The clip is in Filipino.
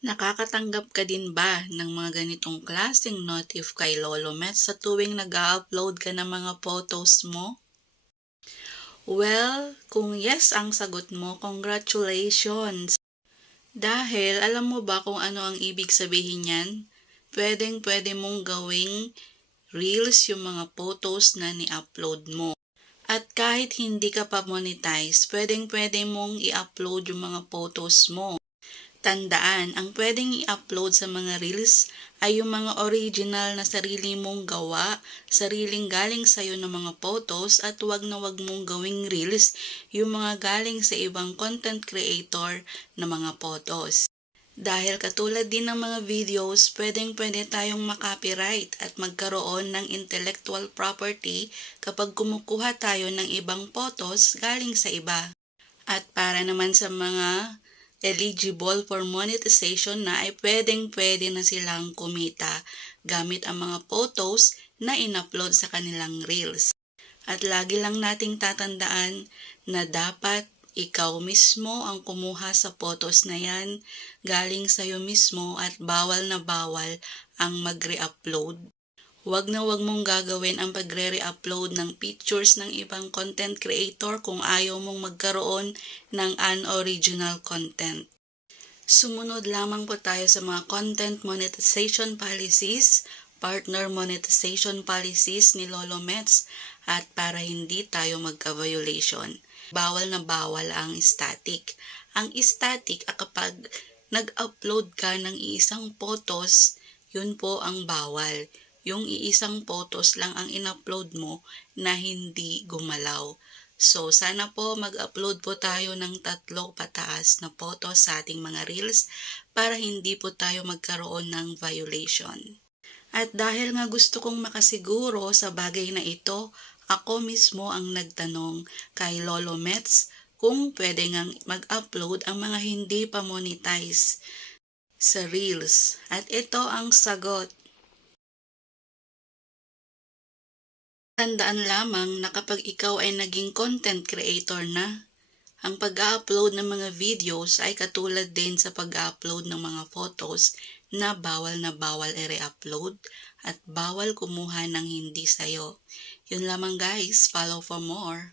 Nakakatanggap ka din ba ng mga ganitong klaseng notif kay Lolo Met sa tuwing nag-upload ka ng mga photos mo? Well, kung yes ang sagot mo, congratulations! Dahil alam mo ba kung ano ang ibig sabihin niyan? Pwedeng pwede mong gawing reels yung mga photos na ni-upload mo. At kahit hindi ka pa monetize, pwedeng pwede mong i-upload yung mga photos mo. Tandaan, ang pwedeng i-upload sa mga reels ay yung mga original na sarili mong gawa, sariling galing sa'yo ng mga photos at wag na wag mong gawing reels yung mga galing sa ibang content creator na mga photos. Dahil katulad din ng mga videos, pwedeng pwede tayong makopyright at magkaroon ng intellectual property kapag kumukuha tayo ng ibang photos galing sa iba. At para naman sa mga eligible for monetization na ay pwedeng pwede na silang kumita gamit ang mga photos na in-upload sa kanilang reels. At lagi lang nating tatandaan na dapat ikaw mismo ang kumuha sa photos na yan galing sa'yo mismo at bawal na bawal ang mag-re-upload. Huwag na huwag mong gagawin ang pagre-re-upload ng pictures ng ibang content creator kung ayaw mong magkaroon ng unoriginal content. Sumunod lamang po tayo sa mga content monetization policies, partner monetization policies ni Lolo Mets at para hindi tayo magka-violation. Bawal na bawal ang static. Ang static ay kapag nag-upload ka ng iisang photos, yun po ang bawal yung iisang photos lang ang in-upload mo na hindi gumalaw. So, sana po mag-upload po tayo ng tatlo pataas na photos sa ating mga reels para hindi po tayo magkaroon ng violation. At dahil nga gusto kong makasiguro sa bagay na ito, ako mismo ang nagtanong kay Lolo Mets kung pwede ngang mag-upload ang mga hindi pa monetize sa Reels. At ito ang sagot. Tandaan lamang na kapag ikaw ay naging content creator na, ang pag-upload ng mga videos ay katulad din sa pag-upload ng mga photos na bawal na bawal i-re-upload at bawal kumuha ng hindi sayo. Yun lamang guys, follow for more.